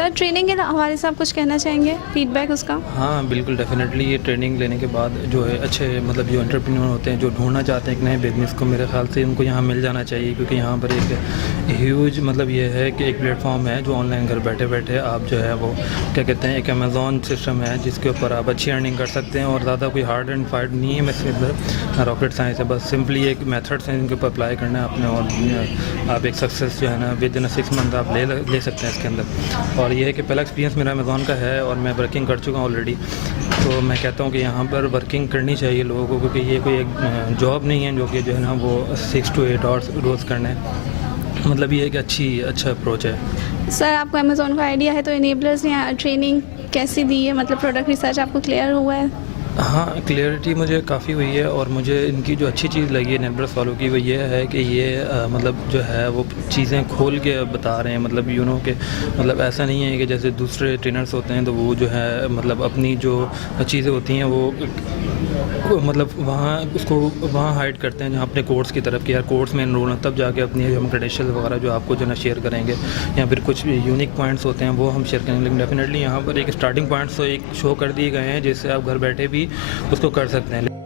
Sir training के हवाले से आप कुछ कहना चाहेंगे, फीडबैक उसका? हाँ बिल्कुल, डेफिनेटली ये ट्रेनिंग लेने के बाद जो है अच्छे मतलब जो एंटरप्रेन्योर होते हैं, जो ढूंढना चाहते हैं एक नए बिज़नेस को, मेरे ख्याल से उनको यहाँ मिल जाना चाहिए। क्योंकि यहाँ पर एक ह्यूज मतलब ये है कि एक प्लेटफॉर्म है जो ऑनलाइन घर बैठे बैठे आप जो है वो क्या कहते हैं, एक अमेज़ॉन सिस्टम है जिसके ऊपर आप अच्छी अर्निंग कर सकते हैं। और ज़्यादा कोई हार्ड एंड फाइट नहीं है इसके अंदर, रॉकेट साइंस है, बस सिंपली एक मेथड्स हैं इनके ऊपर अप्लाई करना है आपने, और आप एक सक्सेस जो है ना विद इन 6 मंथ आप ले सकते हैं इसके अंदर। और ये है कि पहला एक्सपीरियंस मेरा अमेज़ॉन का है और मैं वर्किंग कर चुका हूँ ऑलरेडी। तो मैं कहता हूँ कि यहाँ पर वर्किंग करनी चाहिए लोगों को, क्योंकि ये कोई एक जॉब नहीं है जो कि जो है ना वो 6 to 8 आवर्स रोज़ करना है। मतलब ये एक अच्छा अप्रोच है। सर आपको अमेज़ॉन का आइडिया है तो इनेबलर्स ने ट्रेनिंग कैसी दी है, मतलब प्रोडक्ट रिसर्च आपको क्लियर हुआ है? हाँ, क्लियरिटी मुझे काफ़ी हुई है। और मुझे इनकी जो अच्छी चीज़ लगी है नेटवर्क फॉलो की, वो ये है कि ये मतलब जो है वो चीज़ें खोल के बता रहे हैं। मतलब के मतलब ऐसा नहीं है कि जैसे दूसरे ट्रेनर्स होते हैं तो वो जो है मतलब अपनी जो चीज़ें होती हैं वो मतलब वहाँ हाइड करते हैं, जहाँ अपने कोर्स की तरफ कि यार कोर्स में एनरोल तब जाके अपनी हम क्रेडेंशियल वगैरह जो आपको जो है ना शेयर करेंगे, या फिर कुछ यूनिक पॉइंट्स होते हैं वो हम शेयर करेंगे। लेकिन डेफिनेटली यहाँ पर एक स्टार्टिंग पॉइंट्स तो एक शो कर दिए गए हैं जिससे आप घर बैठे भी उसको कर सकते हैं।